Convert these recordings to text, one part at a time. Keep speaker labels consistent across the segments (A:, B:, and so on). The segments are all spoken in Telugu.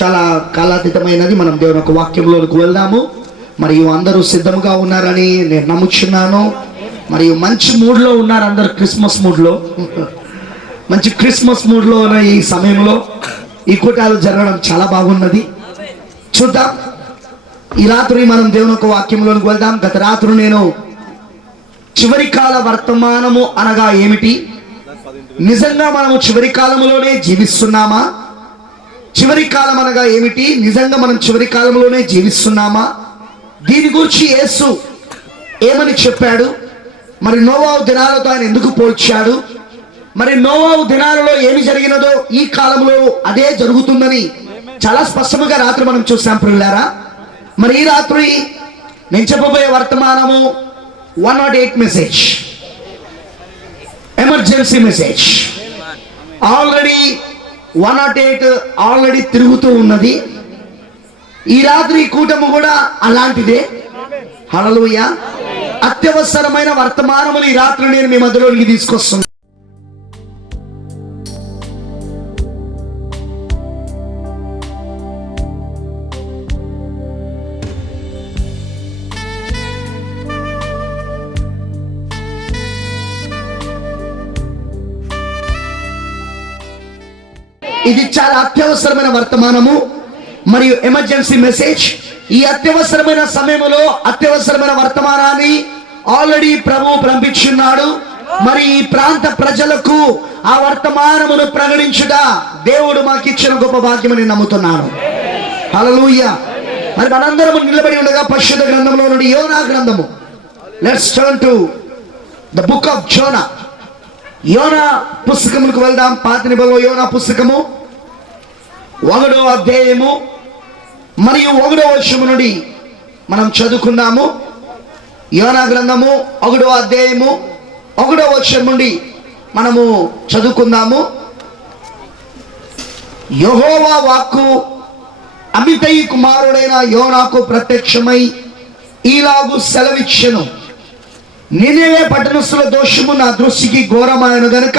A: చాలా కాలాతీతమైనది మనం దేవుని యొక్క వాక్యంలోకి వెళ్దాము మరియు అందరూ సిద్ధంగా ఉన్నారని నేను నమ్ముచున్నాను మరియు మంచి మూడ్లో ఉన్నారు అందరు క్రిస్మస్ మూడ్లో మంచి క్రిస్మస్ మూడ్లో ఉన్న ఈ సమయంలో ఈ కూటాలు జరగడం చాలా బాగున్నది చూద్దాం ఈ రాత్రి మనం దేవుని యొక్క వాక్యంలోకి వెళ్దాం గత రాత్రి నేను చివరి కాల వర్తమానము అనగా ఏమిటి నిజంగా మనము చివరి కాలంలోనే జీవిస్తున్నామా చివరి కాలం అనగా ఏమిటి నిజంగా మనం చివరి కాలంలోనే జీవిస్తున్నామా దీని గురించి యేసు ఏమని చెప్పాడు మరి నోవావు దినాలతో ఆయన ఎందుకు పోల్చాడు మరి నోవావు దినాలలో ఏమి జరిగినదో ఈ కాలంలో అదే జరుగుతుందని చాలా స్పష్టముగా రాత్రి మనం చూసాం పిల్లారా మరి ఈ రాత్రి నేను చెప్పబోయే వర్తమానము one nought eight message emergency message already one nought eight already తిరుగుతూ ఉన్నది ఈ రాత్రి కూటమి కూడా అలాంటిదే హలలుయ అత్యవసరమైన వర్తమానములు ఈ రాత్రి నేను మీ మధ్యలోనికి తీసుకొస్తున్నాను ఇది చాలా అత్యవసరమైన వర్తమానము మరియు ఎమర్జెన్సీ మెసేజ్ ఈ అత్యవసరమైన సమయంలో అత్యవసరమైన వర్తమానాన్ని ఆల్రెడీ ప్రభు పంపించున్నాడు మరి ఈ ప్రాంత ప్రజలకు ఆ వర్తమానమును ప్రకటించుట దేవుడు మాకిచ్చిన గొప్ప భాగ్యమని నమ్ముతున్నాను హలలుయ్య మరి మనందరం నిలబడి ఉండగా పరిశుద్ధ గ్రంథంలో నుండి యోనా గ్రంథము let's turn to the book of Jonah యోనా పుస్తకములకు వెళ్దాం పాత నిబంధనలో యోనా పుస్తకము ఒకడో అధ్యాయము మరియు ఒకడో వర్షము నుండి మనం చదువుకున్నాము యోనా గ్రంథము ఒకడో అధ్యాయము ఒకడో వర్షం నుండి మనము చదువుకుందాము యహోవా వాక్కు అమితయి కుమారుడైన యోనాకు ప్రత్యక్షమై ఈలాగు సెలవిచ్చను నినేవే పట్టణస్థుల దోషము నా దృష్టికి ఘోరమాయను గనుక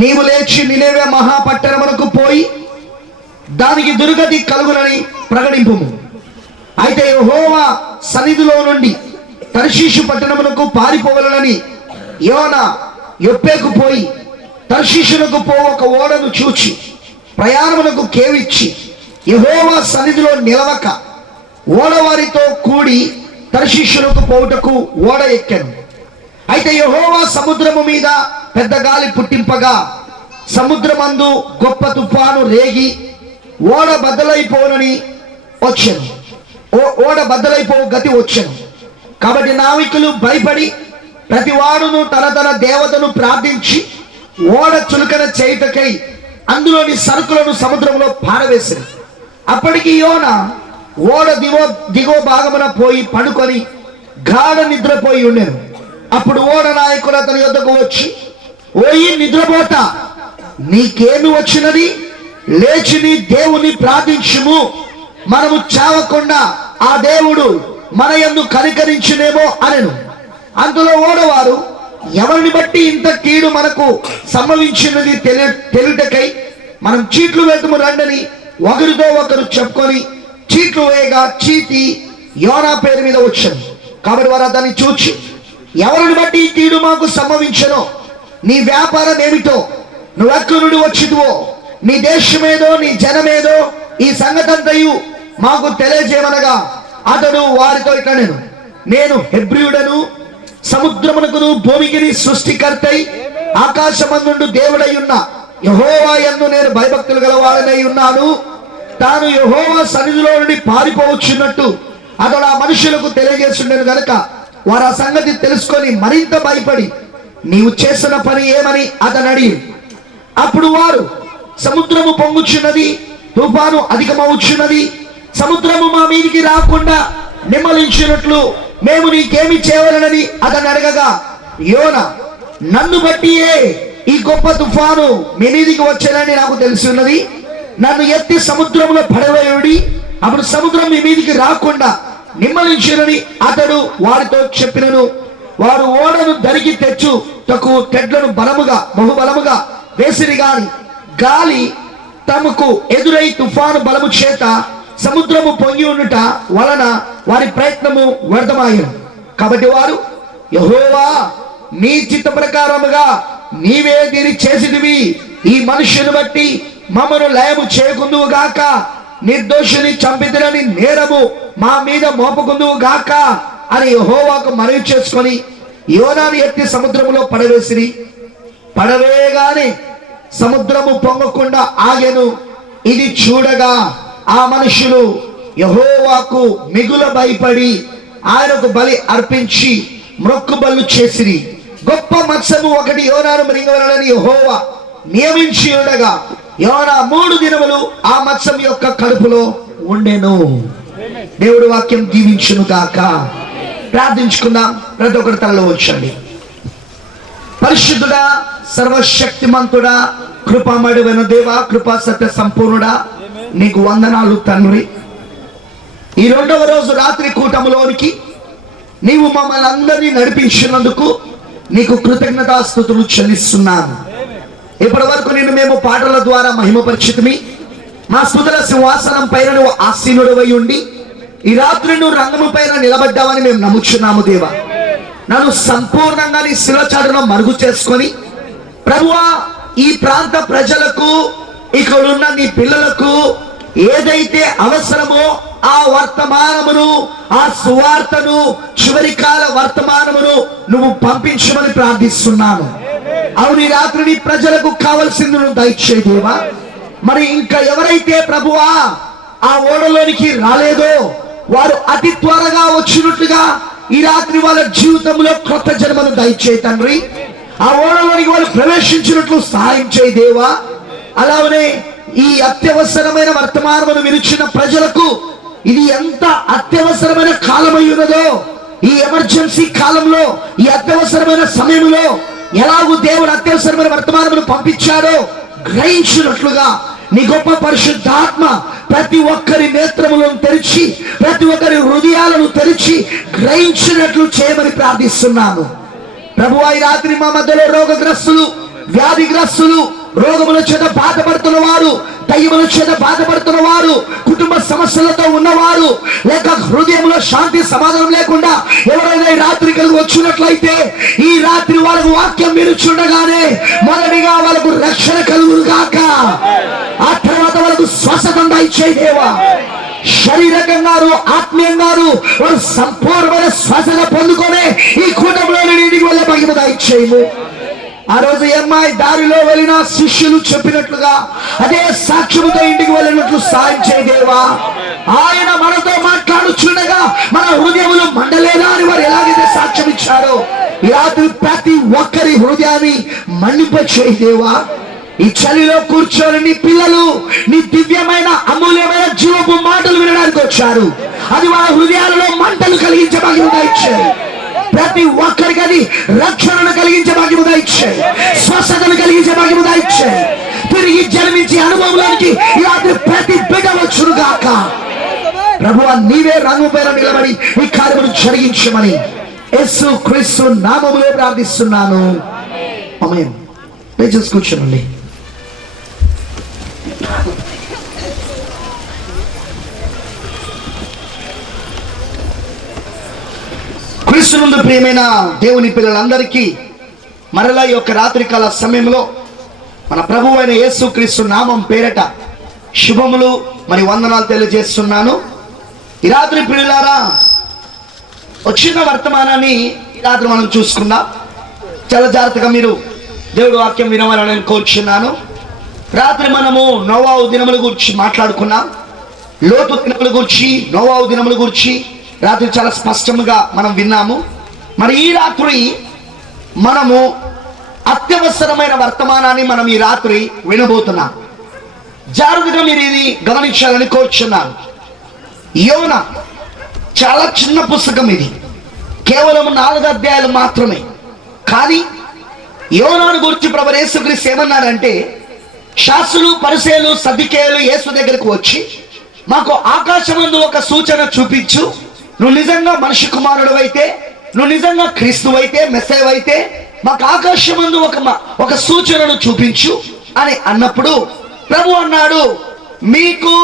A: నీవు లేచి నినేవే మహాపట్టణమునకు పోయి దానికి దుర్గతి కలుగునని ప్రకటింపు అయితే యహోవా సన్నిధిలో నుండి తర్శీషు పట్టణమునకు పారిపోవలనని యోన ఎప్పేకు పోయి తర్శీషునకు పో ఒక ఓడను చూచి ప్రయాణమునకు కేవిచ్చి యహోవా సన్నిధిలో నిలవక ఓడవారితో కూడి తర్శీషునకు పోవుటకు ఓడ ఎక్కాను అయితే యహోవా సముద్రము మీద పెద్ద గాలి పుట్టింపగా సముద్రమందు గొప్ప తుఫాను రేగి ఓడ బద్దలైపోనని వచ్చాను ఓడ బద్దలైపో గతి వచ్చాను కాబట్టి నావికులు భయపడి ప్రతివాడును తన తన దేవతను ప్రార్థించి ఓడ చులకన చేయుటకై అందులోని సరుకులను సముద్రంలో పారవేశారు అప్పటికి యోన ఓడ దిగో దిగో భాగమున పోయి పడుకొని గాఢ నిద్రపోయి ఉండేను అప్పుడు ఓడ నాయకులు అతని యొద్దకు వచ్చి ఓయి నిద్రపోత నీకేమి వచ్చినది లేచిని దేవుని ప్రార్థించుము మనము చావకుండా ఆ దేవుడు మన ఎందు కనికరించునేమో అనెను అందులో ఓడవారు ఎవరిని బట్టి ఇంత కీడు మనకు సంభవించినది తెలి తెలుటకై మనం చీట్లు వేతము రండని ఒకరితో ఒకరు చెప్పుకొని చీట్లు వేయగా చీటి యోనా పేరు మీద వచ్చాను కాబట్టి వారు దాన్ని చూచి ఎవరిని బట్టి ఈ కీడు మాకు సంభవించను నీ వ్యాపారం ఏమిటో నువ్వెక్కడి నుండి వచ్చిదువో నీ దేశమేదో నీ జనమేదో ఈ సంగతంతయు మాకు తెలియజేయమనగా అతడు వారితో ఇట్లా నేను నేను హెబ్రియుడను సముద్రమునకును భూమికిని సృష్టికర్తై ఆకాశమందుండు దేవుడై ఉన్న యహోవా ఎందు నేను భయభక్తులు గలవాడనై ఉన్నాను తాను యహోవా సన్నిధిలో నుండి పారిపోవచ్చున్నట్టు అతడు ఆ మనుషులకు తెలియజేస్తుండేను గనుక వారు ఆ సంగతి తెలుసుకొని మరింత భయపడి నీవు చేసిన పని ఏమని అతను అడిగి అప్పుడు వారు సముద్రము పొంగుచున్నది తుఫాను అధికమవుచున్నది సముద్రము మా మీదికి రాకుండా నిమ్మలించినట్లు మేము నీకేమి చేయవలనని అతను అడగగా యోన నన్ను బట్టియే ఈ గొప్ప తుఫాను మీ మీదికి వచ్చేనని నాకు ఉన్నది నన్ను ఎత్తి సముద్రంలో పడవేయుడి అప్పుడు సముద్రం మీ మీదికి రాకుండా నిమ్మలించునని అతడు వారితో చెప్పినను వారు ఓడను దరికి తెచ్చు తక్కువ తెడ్లను బలముగా బహుబలముగా వేసిరి గాని గాలి తమకు ఎదురై తుఫాను బలము చేత సముద్రము పొంగి ఉండుట వలన వారి ప్రయత్నము వ్యర్థమాయను కాబట్టి వారు యహోవా నీ చిత్త ప్రకారముగా నీవే దీని చేసిదివి ఈ మనుషుని బట్టి మమ్మను లయము చేయకుందువు గాక నిర్దోషుని చంపితులని నేరము మా మీద మోపకుందువు గాక అని యహోవాకు మనవి చేసుకొని యోనాను ఎత్తి సముద్రంలో పడవేసిరి పడవేగానే సముద్రము పొంగకుండా ఆగెను ఇది చూడగా ఆ మనుషులు యహోవాకు మిగుల భయపడి ఆయనకు బలి అర్పించి బలు చేసిరి గొప్ప మత్సము ఒకటి యోనాను మృంగవలని యహోవా నియమించి ఉండగా యోనా మూడు దినములు ఆ మత్సం యొక్క కడుపులో ఉండెను దేవుడు వాక్యం దీవించును కాక ప్రార్థించుకుందాం ప్రతి ఒక్కరి తలలో వచ్చండి పరిశుద్ధుడా సర్వశక్తిమంతుడా కృపామయుడైన దేవా కృపా సత్య సంపూర్ణుడా నీకు వందనాలు తండ్రి ఈ రెండవ రోజు రాత్రి కూటములోనికి నీవు మమ్మల్ని అందరినీ నడిపించినందుకు నీకు కృతజ్ఞతాస్థుతులు చెల్లిస్తున్నాను ఇప్పటి వరకు నేను మేము పాటల ద్వారా మహిమపరిచితమి మా సుందర సింహాసనం పైన నువ్వు ఆసీనుడవై ఉండి ఈ రాత్రి నువ్వు రంగము పైన నిలబడ్డావని మేము నమ్ముచున్నాము దేవా నన్ను సంపూర్ణంగా నీ శిలచారులో మరుగు చేసుకొని ప్రభువా ఈ ప్రాంత ప్రజలకు ఇక్కడున్న నీ పిల్లలకు ఏదైతే అవసరమో ఆ వర్తమానమును ఆ సువార్తను చివరి కాల వర్తమానమును నువ్వు పంపించమని ప్రార్థిస్తున్నాను అవును ఈ రాత్రి నీ ప్రజలకు కావలసింది నువ్వు దయచేదేవా మరి ఇంకా ఎవరైతే ప్రభువా ఆ ఓడలోనికి రాలేదో వారు అతి త్వరగా వచ్చినట్లుగా ఈ రాత్రి వాళ్ళ జీవితంలో కొత్త జన్మను దయచేయి తండ్రి ఆ ఓడలోనికి వాళ్ళు ప్రవేశించినట్లు సహాయం చేయి దేవా అలానే ఈ అత్యవసరమైన వర్తమానమును విరిచిన ప్రజలకు ఇది ఎంత అత్యవసరమైన కాలమై ఉన్నదో ఈ ఎమర్జెన్సీ కాలంలో ఈ అత్యవసరమైన సమయంలో ఎలాగూ దేవుడు అత్యవసరమైన వర్తమానమును పంపించాడో గ్రహించినట్లుగా నీ గొప్ప పరిశుద్ధాత్మ ప్రతి ఒక్కరి నేత్రములను తెరిచి ప్రతి ఒక్కరి హృదయాలను తెరిచి గ్రహించినట్లు చేయమని ప్రార్థిస్తున్నాను ప్రభు రాత్రి మా మధ్యలో రోగగ్రస్తులు వ్యాధిగ్రస్తులు రోగముల చేత బాధపడుతున్న వారు దయ్యముల చేత బాధపడుతున్న వారు కుటుంబ సమస్యలతో ఉన్నవారు లేక హృదయంలో శాంతి సమాధానం లేకుండా ఎవరైనా రాత్రి కలిగి వచ్చినట్లయితే ఈ రాత్రి వాళ్ళకు వాక్యం మీరు చూడగానే మొదటిగా వాళ్ళకు రక్షణ కలుగురు కాక ఆ తర్వాత వాళ్ళకు స్వస్థత ఇచ్చేదేవా శరీరకంగాను ఆత్మీయంగా సంపూర్ణమైన శ్వాసగా పొందుకొని ఈ కూటమిలో ఇంటికి వెళ్ళే మహిమ చేయము ఆ రోజు అమ్మాయి దారిలో వెళ్ళిన శిష్యులు చెప్పినట్లుగా అదే సాక్ష్యముతో ఇంటికి వెళ్ళినట్లు సాయం చేయదేవా ఆయన మనతో మాట్లాడుచుండగా మన హృదయములు మండలేదా అని వారు ఎలాగైతే సాక్ష్యం ఇచ్చారో రాత్రి ప్రతి ఒక్కరి హృదయాన్ని మండిప చేయదేవా ఈ చలిలో కూర్చొని నీ పిల్లలు నీ దివ్యమైన అమూల్యమైన జీవపు మాటలు వినడానికి వచ్చారు అది వారి హృదయాలలో మంటలు కలిగించబడి ఉన్నాయి ప్రతి ఒక్కరికి అది రక్షణను కలిగించే భాగ్యము దాయిచ్చే స్వస్థతను కలిగించే భాగ్యము దాయిచ్చే తిరిగి జన్మించి అనుభవంలోనికి ఈ రాత్రి ప్రతి బిడ్డ వచ్చును గాక ప్రభు నీవే రంగు పేర నిలబడి ఈ కార్యమును జరిగించమని యేసు క్రీస్తు నామములో ప్రార్థిస్తున్నాను అమేన్ దయచేసి క్రీస్తునందు ప్రియమైన దేవుని పిల్లలందరికీ మరలా ఈ యొక్క రాత్రికాల సమయంలో మన ప్రభు అయిన యేసుక్రీస్తు నామం పేరట శుభములు మరి వందనాలు తెలియజేస్తున్నాను ఈ రాత్రి ప్రియులారా వచ్చిన వర్తమానాన్ని ఈ రాత్రి మనం చూసుకుందాం చాలా జాగ్రత్తగా మీరు దేవుడు వాక్యం వినవాలని నేను కోరుచున్నాను రాత్రి మనము నోవావు దినముల గురించి మాట్లాడుకున్నాం లోతు దినముల గురించి నోవావు దినముల గురించి రాత్రి చాలా స్పష్టముగా మనం విన్నాము మరి ఈ రాత్రి మనము అత్యవసరమైన వర్తమానాన్ని మనం ఈ రాత్రి వినబోతున్నాం జాగ్రత్తగా మీరు ఇది గమనించాలని కోరుచున్నాను యోన చాలా చిన్న పుస్తకం ఇది కేవలం నాలుగు అధ్యాయాలు మాత్రమే కానీ యోనాను గురించి ప్రభు యేసుక్రీస్తు ఏమన్నారంటే శాస్త్రులు పరిసేలు సదికేలు యేసు దగ్గరకు వచ్చి మాకు ఆకాశమందు ఒక సూచన చూపించు నువ్వు నిజంగా మనిషి కుమారుడు అయితే నువ్వు నిజంగా క్రీస్తు అయితే మెసేవ్ అయితే మాకు ముందు ఒక ఒక సూచనను చూపించు అని అన్నప్పుడు ప్రభు అన్నాడు మీకు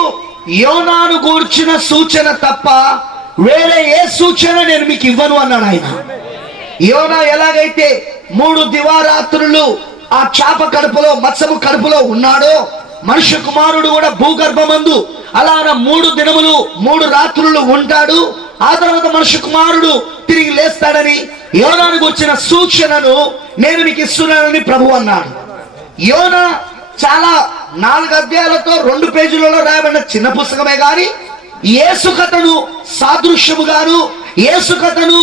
A: యోనాను గూర్చిన సూచన తప్ప వేరే ఏ సూచన నేను మీకు ఇవ్వను అన్నాడు ఆయన యోనా ఎలాగైతే మూడు దివారాత్రులు ఆ చేప కడుపులో మత్సపు కడుపులో ఉన్నాడో మనుష్య కుమారుడు కూడా భూగర్భమందు అలా మూడు దినములు మూడు రాత్రులు ఉంటాడు ఆ తర్వాత మనుషు కుమారుడు తిరిగి లేస్తాడని యోనానికి వచ్చిన సూచనను నేను మీకు ఇస్తున్నానని ప్రభు అన్నాడు యోన చాలా నాలుగు అధ్యాయాలతో రెండు పేజీలలో రాయబడిన చిన్న పుస్తకమే గాని ఏసు కథను సాదృశ్యముగాను ఏసు కథను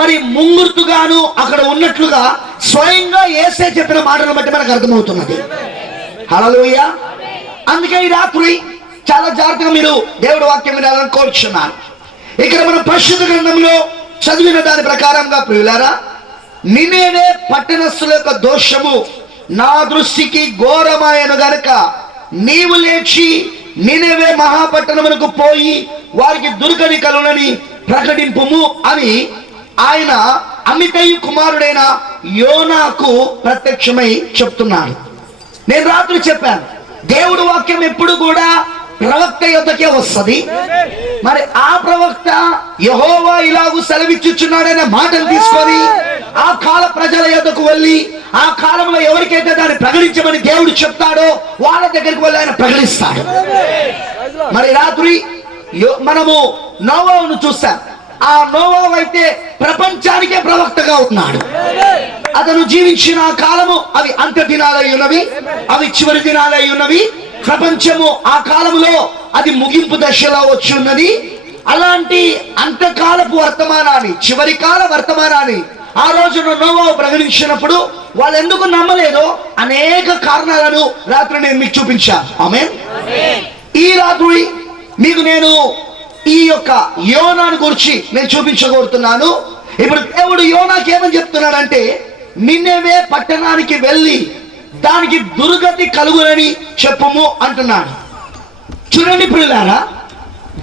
A: మరి ముంగుర్తుగాను అక్కడ ఉన్నట్లుగా స్వయంగా ఏసే చెప్పిన మాటను బట్టి మనకు అర్థమవుతున్నది హలోయ అందుకే ఈ రాత్రి చాలా జాగ్రత్తగా మీరు దేవుడి వాక్యం వినాలని కోరుచున్నారు ఇక్కడ మనం పరిశుద్ధ గ్రంథంలో చదివిన దాని ప్రకారంగా ప్రియులారా నిన్నేనే పట్టణస్థుల యొక్క దోషము నా దృష్టికి ఘోరమాయను గనుక నీవు లేచి నేనేవే మహాపట్టణమునకు పోయి వారికి దుర్గని కలునని ప్రకటింపుము అని ఆయన అమితయ్య కుమారుడైన యోనాకు ప్రత్యక్షమై చెప్తున్నాడు నేను రాత్రి చెప్పాను దేవుడు వాక్యం ఎప్పుడు కూడా ప్రవక్త యొద్దకే వస్తుంది మరి ఆ ప్రవక్త యహోవా ఇలాగూ సెలవిచ్చుచున్నాడనే మాటలు తీసుకొని ఆ కాల ప్రజల యొక్కకు వెళ్ళి ఆ కాలంలో ఎవరికైతే దాన్ని ప్రకటించమని దేవుడు చెప్తాడో వాళ్ళ దగ్గరికి వెళ్ళి ఆయన ప్రకటిస్తాడు మరి రాత్రి మనము నోవాను చూస్తాం ఆ నోవా అయితే ప్రపంచానికే ప్రవక్తగా ఉన్నాడు అతను జీవించిన కాలము అవి అంత దినాలై ఉన్నవి అవి చివరి దినాలై ఉన్నవి ప్రపంచము ఆ కాలంలో అది ముగింపు దశలో వచ్చున్నది అలాంటి అంతకాలపు వర్తమానాన్ని చివరి కాల వర్తమానాన్ని ఆ రోజున నోవా ప్రకటించినప్పుడు వాళ్ళు ఎందుకు నమ్మలేదో అనేక కారణాలను రాత్రి నేను మీకు చూపించా ఆమె ఈ రాత్రి మీకు నేను ఈ యొక్క యోనాను గురించి నేను చూపించగోరుతున్నాను ఇప్పుడు దేవుడు యోనాకి ఏమని చెప్తున్నాడంటే నిన్నేవే పట్టణానికి వెళ్ళి దానికి దుర్గతి కలుగునని చెప్పము అంటున్నాడు చూడండి పిల్లారా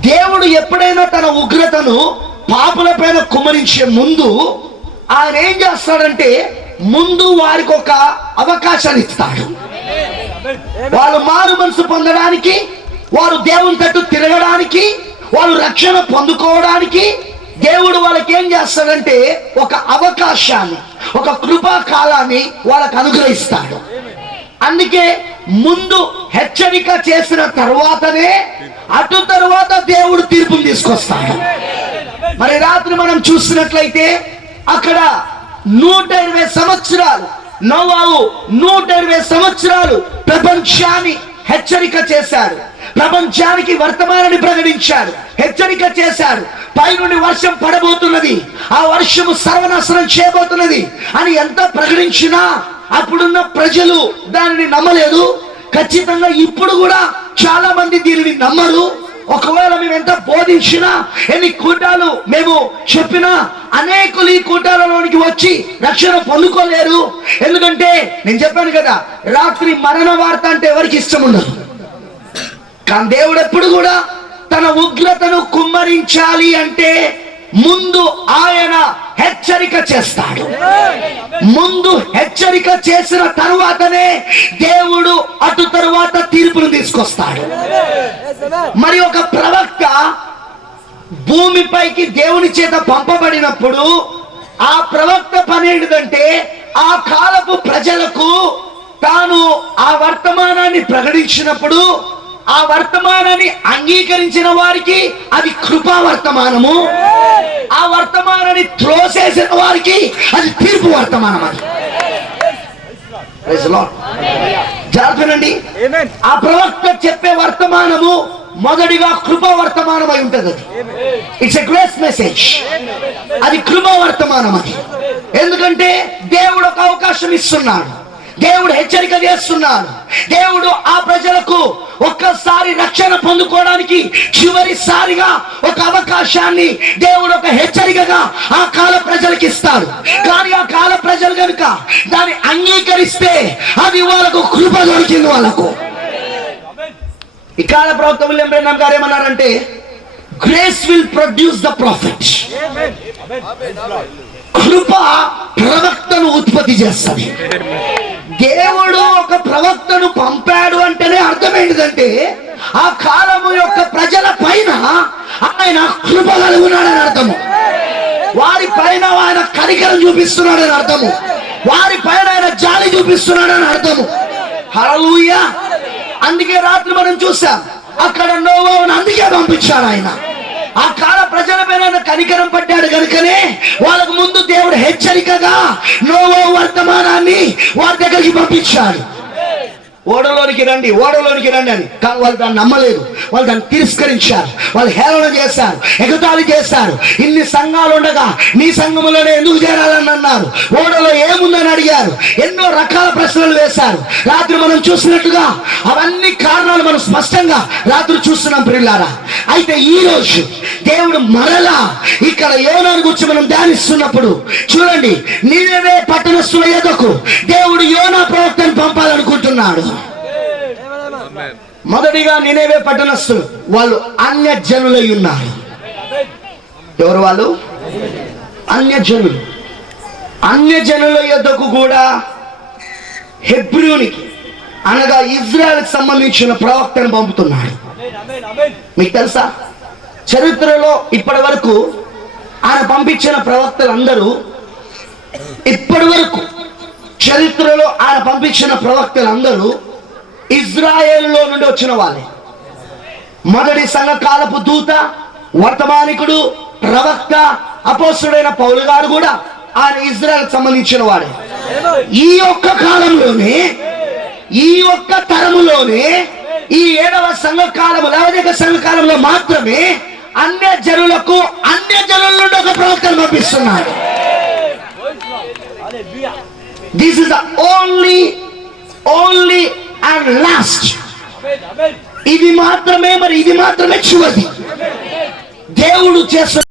A: దేవుడు ఎప్పుడైనా తన ఉగ్రతను పాపుల పైన కుమరించే ముందు ఆయన ఏం చేస్తాడంటే ముందు వారికి ఒక అవకాశాన్ని ఇస్తాడు వాళ్ళు మారు మనసు పొందడానికి వారు దేవుని తట్టు తిరగడానికి వారు రక్షణ పొందుకోవడానికి దేవుడు వాళ్ళకి ఏం చేస్తాడంటే ఒక అవకాశాన్ని ఒక కృపా కాలాన్ని వాళ్ళకు అనుగ్రహిస్తాడు అందుకే ముందు హెచ్చరిక చేసిన తర్వాతనే అటు తర్వాత దేవుడు తీర్పును తీసుకొస్తాడు మరి రాత్రి మనం చూసినట్లయితే అక్కడ నూట ఇరవై సంవత్సరాలు నవ్వు నూట ఇరవై సంవత్సరాలు ప్రపంచాన్ని హెచ్చరిక చేశారు ప్రపంచానికి వర్తమానాన్ని ప్రకటించారు హెచ్చరిక చేశారు పైనుండి వర్షం పడబోతున్నది ఆ వర్షము సర్వనాశనం చేయబోతున్నది అని ఎంత ప్రకటించినా అప్పుడున్న ప్రజలు దానిని నమ్మలేదు ఖచ్చితంగా ఇప్పుడు కూడా చాలా మంది దీనిని నమ్మరు ఒకవేళ మేము ఎంత బోధించినా ఎన్ని కూటాలు మేము చెప్పినా అనేకులు ఈ కూటాలలోనికి వచ్చి రక్షణ పొందుకోలేరు ఎందుకంటే నేను చెప్పాను కదా రాత్రి మరణ వార్త అంటే ఎవరికి ఇష్టం ఉండదు కానీ దేవుడు ఎప్పుడు కూడా తన ఉగ్రతను కుమ్మరించాలి అంటే ముందు ఆయన హెచ్చరిక చేస్తాడు ముందు హెచ్చరిక చేసిన తరువాతనే దేవుడు అటు తరువాత తీర్పును తీసుకొస్తాడు మరి ఒక ప్రవక్త భూమిపైకి దేవుని చేత పంపబడినప్పుడు ఆ ప్రవక్త పనేటిదంటే ఆ కాలపు ప్రజలకు తాను ఆ వర్తమానాన్ని ప్రకటించినప్పుడు ఆ వర్తమానాన్ని అంగీకరించిన వారికి అది కృపా వర్తమానము ఆ వర్తమానాన్ని త్రోసేసిన వారికి అది తీర్పు వర్తమానం అది జాగ్రత్తనండి ఆ ప్రవక్త చెప్పే వర్తమానము మొదటిగా కృప వర్తమానం అయి ఉంటుంది అది ఇట్స్ ఎ గ్రేస్ మెసేజ్ అది కృప వర్తమానం అది ఎందుకంటే దేవుడు ఒక అవకాశం ఇస్తున్నాడు దేవుడు హెచ్చరిక చేస్తున్నాడు దేవుడు ఆ ప్రజలకు ఒక్కసారి రక్షణ పొందుకోవడానికి చివరిసారిగా ఒక అవకాశాన్ని దేవుడు ఒక హెచ్చరికగా ఆ కాల ప్రజలకు ఇస్తాడు కానీ ఆ కాల ప్రజలు కనుక దాన్ని అంగీకరిస్తే అది వాళ్ళకు కృప దొరికింది వాళ్ళకు ఈ కాల ప్రవక్త విలియం బ్రెన్నం గారు ఏమన్నారంటే grace will produce the prophet కృప ప్రవక్తను ఉత్పత్తి చేస్తుంది దేవుడు ఒక ప్రవక్తను పంపాడు అంటేనే అర్థం ఆ కాలము యొక్క ప్రజల పైన ఆయన కృప కలుగున్నాడని అర్థము వారి పైన ఆయన కనికరం చూపిస్తున్నాడని అర్థము వారి పైన ఆయన జాలి చూపిస్తున్నాడని అర్థము హరలుయ్య అందుకే రాత్రి మనం చూసాం అక్కడ నోవాను అందుకే పంపించాడు ఆయన ఆ కాల ప్రజల పైన కనికరం పట్టాడు కనుకనే వాళ్ళకు ముందు దేవుడు హెచ్చరికగా నోవో వర్తమానాన్ని వారి దగ్గరికి పంపించాడు ఓడలోనికి రండి ఓడలోనికి రండి అని కానీ వాళ్ళు దాన్ని నమ్మలేదు వాళ్ళు దాన్ని తిరస్కరించారు వాళ్ళు హేళన చేస్తారు ఎగతాళి చేస్తారు ఇన్ని సంఘాలు ఉండగా నీ సంఘములోనే ఎందుకు చేరాలని అన్నారు ఓడలో ఏముందని అడిగారు ఎన్నో రకాల ప్రశ్నలు వేశారు రాత్రి మనం చూసినట్టుగా అవన్నీ కారణాలు మనం స్పష్టంగా రాత్రి చూస్తున్నాం ప్రిల్లారా అయితే ఈ రోజు దేవుడు మరలా ఇక్కడ యోనాను గురించి మనం ధ్యానిస్తున్నప్పుడు చూడండి నీవే పట్టణస్తున్న ఎదకు దేవుడు యోనా ప్రవక్తను పంపాలనుకుంటున్నాడు మొదటిగా నినేవే పట్టణస్తులు వాళ్ళు అన్యజనులై ఉన్నారు ఎవరు వాళ్ళు అన్యజనులు అన్యజనుల యొద్దకు కూడా హెబ్రూనికి అనగా ఇజ్రాయెల్కి సంబంధించిన ప్రవక్తను పంపుతున్నాడు మీకు తెలుసా చరిత్రలో ఇప్పటి వరకు ఆయన పంపించిన ప్రవక్తలందరూ ఇప్పటి వరకు చరిత్రలో ఆయన పంపించిన అందరూ ఇజ్రాయేల్లో నుండి వచ్చిన వాళ్ళే మొదటి సంఘకాలపు దూత వర్తమానికుడు ప్రవక్త అపోసుడైన పౌలు గారు కూడా ఆయన ఇజ్రాయల్ సంబంధించిన వాడే ఈ ఒక్క కాలంలోనే ఈ ఒక్క తరములోనే ఈ ఏడవ సంఘకాలము లవదిక సంఘకాలంలో మాత్రమే అన్య జనులకు అన్య జనుల నుండి ఒక ప్రవక్తను పంపిస్తున్నారు this is the only only and last ఇది మాత్రమే మరి ఇది మాత్రమే చివరి దేవుడు చేసిన